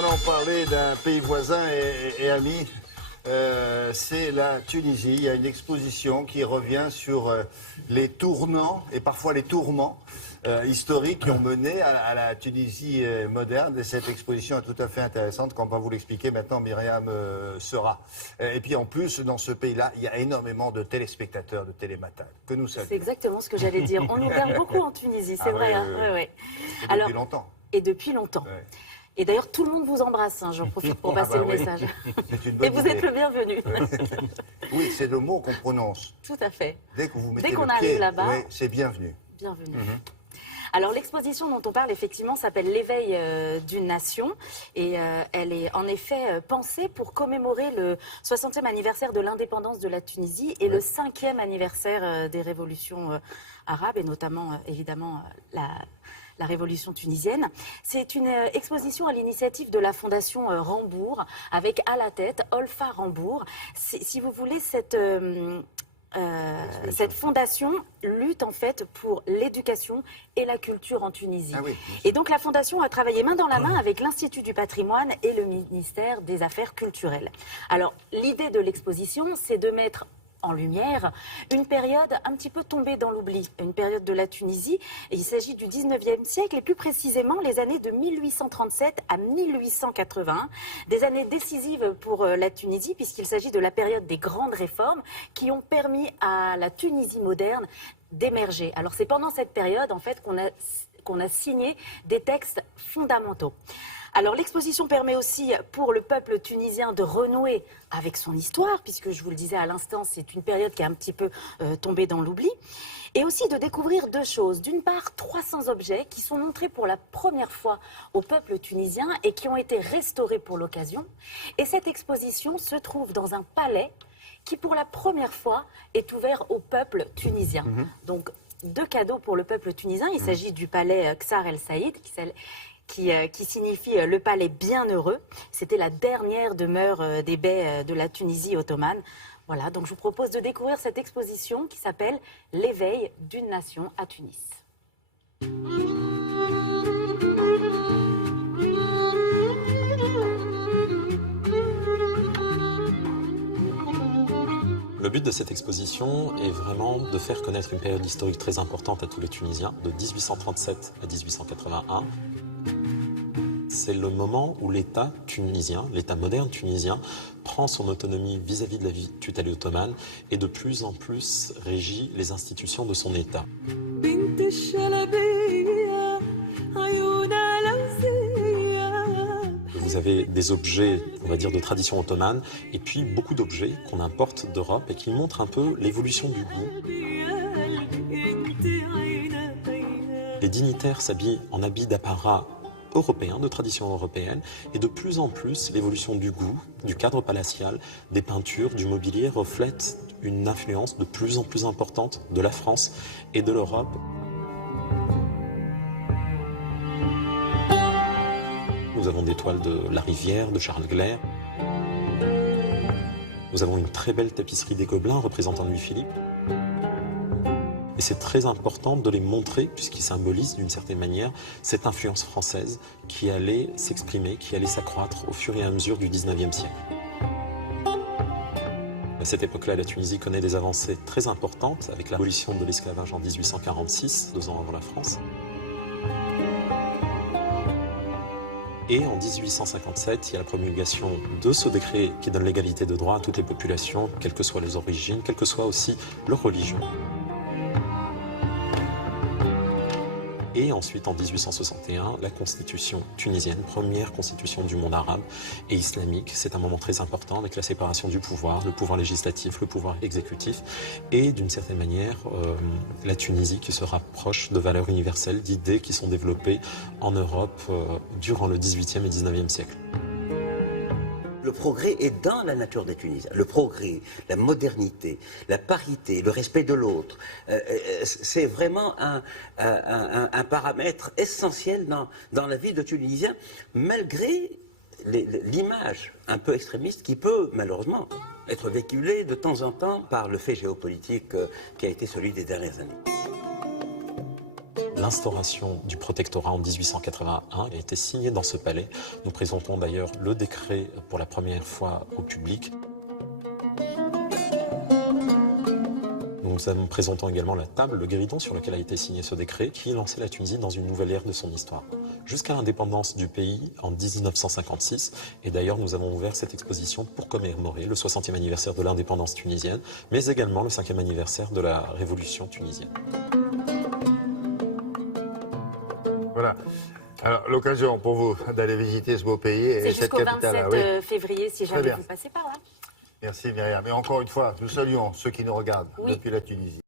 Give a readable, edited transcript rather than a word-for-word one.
allons parler d'un pays voisin et ami. C'est la Tunisie. Il y a une exposition qui revient sur les tournants et parfois les tourments historiques qui ont mené à la Tunisie moderne. Et cette exposition est tout à fait intéressante, comme va vous l'expliquer maintenant Myriam Sera. Et puis en plus, dans ce pays-là, il y a énormément de téléspectateurs de Télématin que nous saluons. C'est exactement ce que j'allais dire. On nous perd beaucoup en Tunisie, c'est vrai. Depuis longtemps. Et depuis longtemps. Ouais. Et d'ailleurs, tout le monde vous embrasse, hein, j'en profite pour passer le message. Et vous êtes le bienvenu. Oui, c'est le mot qu'on prononce. Tout à fait. Dès que vous mettez Dès qu'on le pied, arrive là-bas, oui, c'est bienvenu. Bienvenue. Alors l'exposition dont on parle effectivement s'appelle L'éveil d'une nation et elle est en effet pensée pour commémorer le 60e anniversaire de l'indépendance de la Tunisie et le 5e anniversaire des révolutions arabes et notamment évidemment la révolution tunisienne. C'est une exposition à l'initiative de la Fondation Rambourg avec à la tête Olfa Rambourg. Si vous voulez, cette fondation lutte en fait pour l'éducation et la culture en Tunisie. Ah oui. Et donc la fondation a travaillé main dans la main avec l'Institut du patrimoine et le ministère des Affaires culturelles. Alors l'idée de l'exposition, c'est de mettre en lumière une période un petit peu tombée dans l'oubli, une période de la Tunisie. Et il s'agit du 19e siècle et plus précisément les années de 1837 à 1881, des années décisives pour la Tunisie puisqu'il s'agit de la période des grandes réformes qui ont permis à la Tunisie moderne d'émerger. Alors c'est pendant cette période en fait qu'on a signé des textes fondamentaux. Alors l'exposition permet aussi pour le peuple tunisien de renouer avec son histoire, puisque je vous le disais à l'instant, c'est une période qui est un petit peu tombée dans l'oubli, et aussi de découvrir deux choses. D'une part, 300 objets qui sont montrés pour la première fois au peuple tunisien et qui ont été restaurés pour l'occasion. Et cette exposition se trouve dans un palais qui pour la première fois est ouvert au peuple tunisien. Donc deux cadeaux pour le peuple tunisien. Il s'agit du palais Ksar El Saïd, qui signifie le palais bienheureux. C'était la dernière demeure des bey de la Tunisie ottomane. Voilà, donc je vous propose de découvrir cette exposition qui s'appelle L'éveil d'une nation à Tunis. Le but de cette exposition est vraiment de faire connaître une période historique très importante à tous les Tunisiens, de 1837 à 1881. C'est le moment où l'État tunisien, l'État moderne tunisien, prend son autonomie vis-à-vis de la tutelle ottomane et de plus en plus régit les institutions de son État. Vous avez des objets, on va dire, de tradition ottomane, et puis beaucoup d'objets qu'on importe d'Europe et qui montrent un peu l'évolution du goût. Les dignitaires s'habillent en habits d'apparat européens, de tradition européenne, et de plus en plus l'évolution du goût, du cadre palatial, des peintures, du mobilier reflète une influence de plus en plus importante de la France et de l'Europe. Nous avons des toiles de La Rivière, de Charles Gleyre. Nous avons une très belle tapisserie des Gobelins représentant Louis-Philippe. Et c'est très important de les montrer puisqu'ils symbolisent d'une certaine manière cette influence française qui allait s'exprimer, qui allait s'accroître au fur et à mesure du 19e siècle. À cette époque-là, la Tunisie connaît des avancées très importantes avec l'abolition de l'esclavage en 1846, 2 ans avant la France. Et en 1857, il y a la promulgation de ce décret qui donne l'égalité de droit à toutes les populations, quelles que soient les origines, quelle que soit aussi leur religion. Et ensuite, en 1861, la constitution tunisienne, première constitution du monde arabe et islamique. C'est un moment très important avec la séparation du pouvoir, le pouvoir législatif, le pouvoir exécutif. Et d'une certaine manière, la Tunisie qui se rapproche de valeurs universelles, d'idées qui sont développées en Europe durant le XVIIIe et XIXe siècle. Le progrès est dans la nature des Tunisiens. Le progrès, la modernité, la parité, le respect de l'autre, c'est vraiment un paramètre essentiel dans la vie de Tunisien, malgré l'image un peu extrémiste qui peut, malheureusement, être véhiculée de temps en temps par le fait géopolitique qui a été celui des dernières années. l'instauration du protectorat en 1881 a été signée dans ce palais. Nous présentons d'ailleurs le décret pour la première fois au public. Nous présentons également la table, le guéridon sur lequel a été signé ce décret qui lançait la Tunisie dans une nouvelle ère de son histoire. Jusqu'à l'indépendance du pays en 1956. Et d'ailleurs, nous avons ouvert cette exposition pour commémorer le 60e anniversaire de l'indépendance tunisienne, mais également le 5e anniversaire de la révolution tunisienne. Voilà. Alors, l'occasion pour vous d'aller visiter ce beau pays et cette capitale. C'est jusqu'au 27 février, si jamais vous passez par là. Merci Myriam. Et encore une fois, nous saluons ceux qui nous regardent depuis la Tunisie.